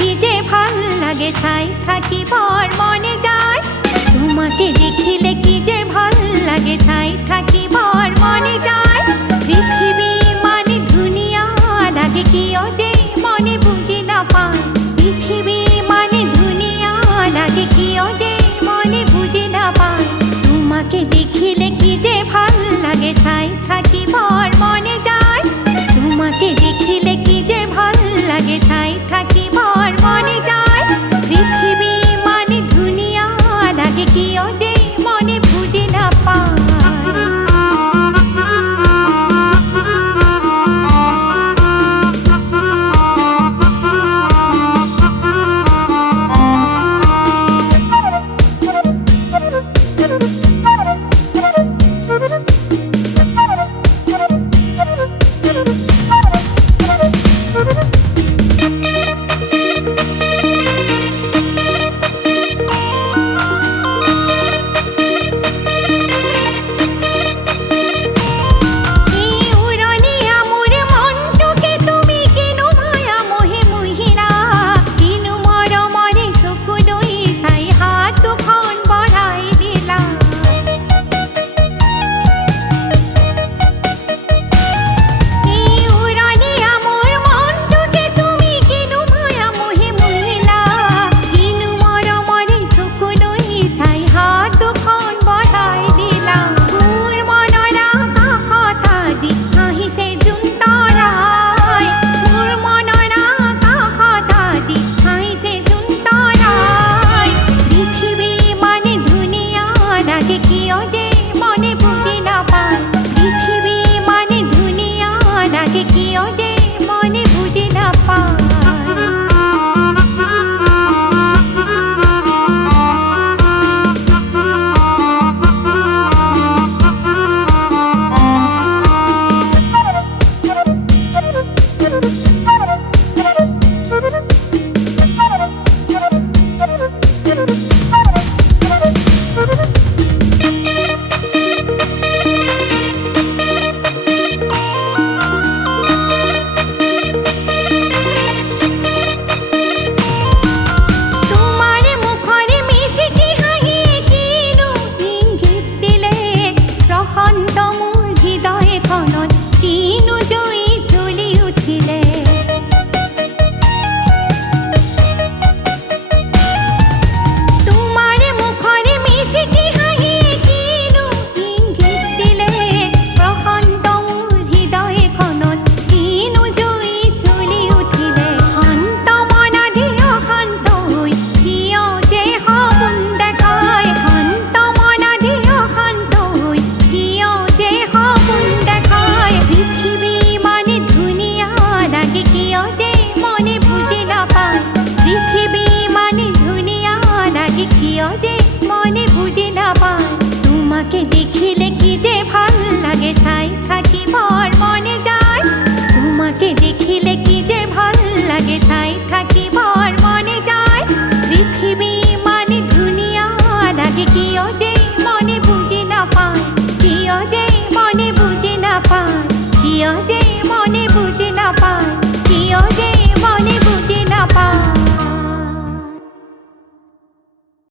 কি যে ভাল লাগে ছাই থাকিবার মনে যায়। তোমাকে দেখিলে কি যে ভাল লাগে ছাই থাকিবার মনে যায়। পৃথিবী মানে দুনিয়া লাগে কি যে মনে বুঝি না পায়। পৃথিবী মানে দুনিয়া লাগে কি যে মনে বুঝি না পায়। তোমাকে দেখিলে কি যে ভাল লাগে ছাই থাকিবার মনে যায়। তোমাকে দেখিলে কি যে ভাল লাগে ছাই থাকিবার মনে যায়। পৃথিবী মানে দুনিয়া লাগে কি যে মনে বুঝি না পায়। তোমাকে দেখিলে কি যে ভাল লাগে ছাই থাকিবার মনে যায়। তোমাকে দেখিলে কি যে ভাল লাগে ছাই থাকিবার মনে যায়। পৃথিবী মানে দুনিয়া লাগে কি যে মনে বুঝি না পায়। কি যে মনে বুঝি না পায়। কি